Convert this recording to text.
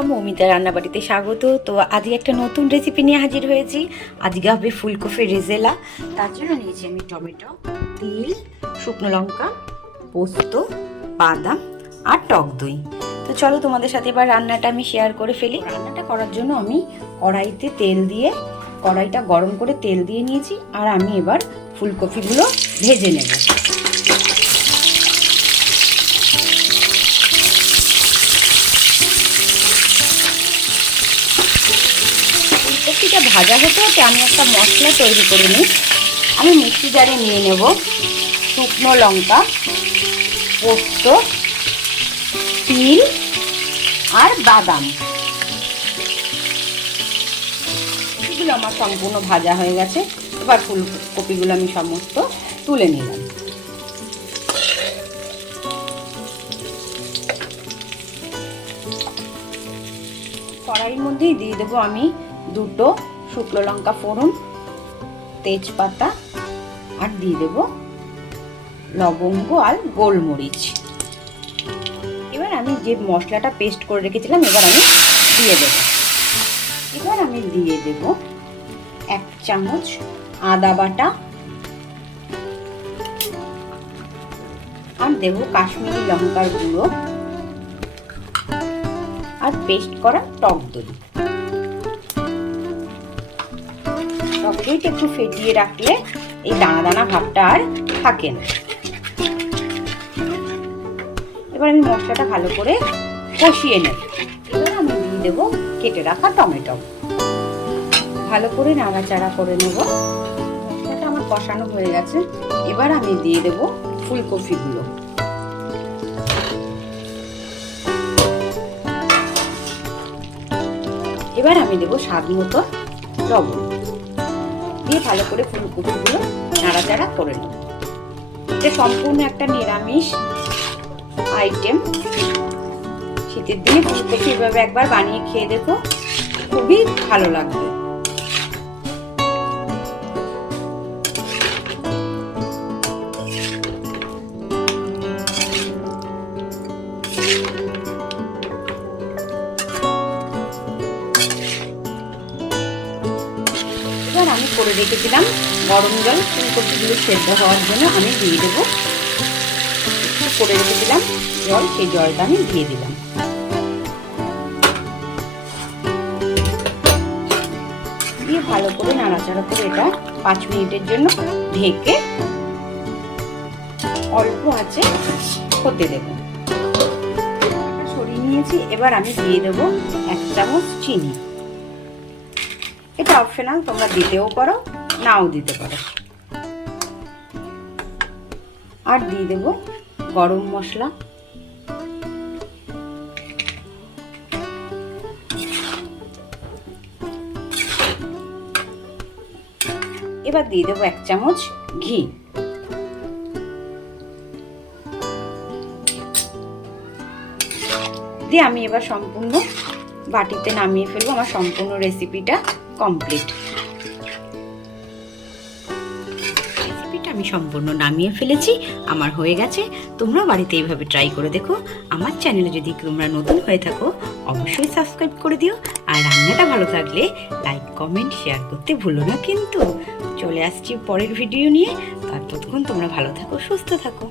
অর্পিতা রান্নাবাড়িতে স্বাগত। তো আজকে একটা নতুন রেসিপি নিয়ে হাজির হয়েছি। আজকে হবে ফুলকপি রেজেলা। তার জন্য নিয়েছি আমি টমেটো, তিল, শুকনো লঙ্কা, পোস্ত, বাদাম আর টক দই। তো চলো তোমাদের সাথে এবার রান্নাটা আমি শেয়ার করে ফেলি। রান্নাটা করার জন্য আমি কড়াইতে তেল দিয়ে, কড়াইটা গরম করে তেল দিয়ে নিয়েছি। আর আমি এবার ফুলকপিগুলো ভেজে নেব। ফুলকপিটা ভাজা হতে হতে আমি একটা মশলা তৈরি করে নিই। আমি মিক্সি জারে নিয়ে নেব শুকনো লঙ্কা, পোস্ত, তিল আর বাদাম। এগুলো আমার সম্পূর্ণ ভাজা হয়ে গেছে। এবার ফুলকপিগুলো আমি সমস্ত তুলে নিলাম। কড়াইয়ের মধ্যেই দিয়ে দেবো আমি দুটো শুকনো লঙ্কা ফোড়ন, তেজপাতা, আর দিয়ে দেব লবঙ্গ আর গোলমরিচ। এবার আমি যে মশলাটা পেস্ট করে রেখেছিলাম, এবার আমি দিয়ে দেব। এবার আমি দিয়ে দেব এক চামচ আদা বাটা। আর দেব কাশ্মীরি লঙ্কার গুঁড়ো। আর পেস্ট করা টক দই। দইটা একটু ফেটিয়ে রাখলে এই দানা দানা ভাবটা আর থাকে না। এবার আমি মশলাটা ভালো করে কষিয়ে নেব। এবার আমি দিয়ে দেবো কেটে রাখা টমেটো। ভালো করে নাড়াচাড়া করে নেব। মশলাটা আমার কষানো হয়ে গেছে। এবার আমি দিয়ে দেবো ফুলকপিগুলো। এবার আমি দেবো স্বাদ মতো লবণ। দিয়ে ভালো করে ফুলকপিগুলো নাড়াচাড়া করে নেব এটা সম্পূর্ণ একটা নিরামিষ আইটেম শীতের দিনে ফুলকপি এভাবে একবার বানিয়ে খেয়ে দেখো, খুবই ভালো লাগবে। আমি করে রেখেছিলাম। গরম জল, ফুলকপিগুলো সেদ্ধ হওয়ার জন্য আমি দিয়ে দেবো। করে রেখেছিলাম জল, সেই জলটা আমি দিয়ে দিলাম। দিয়ে ভালো করে নাড়াচাড়া করে এটা পাঁচ মিনিটের জন্য ঢেকে অল্প আছে হতে দেব। সরিয়ে নিয়েছি, এবার আমি দিয়ে দেবো এক চামচ চিনি। এটা অপশনাল তোমরা দিতেও পারো, নাও দিতে পারো। আর দিয়ে দেব গরম মশলা। এবার দিয়ে দেবো এক চামচ ঘি। দিয়ে আমি এবার সম্পূর্ণ বাটিতে নামিয়ে ফেলব, আমার সম্পূর্ণ রেসিপিটা কমপ্লিট রেসিপিটা আমি সম্পূর্ণ নামিয়ে ফেলেছি, আমার হয়ে গেছে। তোমরা বাড়িতে এইভাবে ট্রাই করে দেখো। আমার চ্যানেলে যদি তোমরা নতুন হয়ে থাকো, অবশ্যই সাবস্ক্রাইব করে দিও। আর রান্নাটা ভালো থাকলে লাইক কমেন্ট শেয়ার করতে ভুলো না কিন্তু। চলে আসছি পরের ভিডিও নিয়ে। তার ততক্ষণ তোমরা ভালো থাকো, সুস্থ থাকো।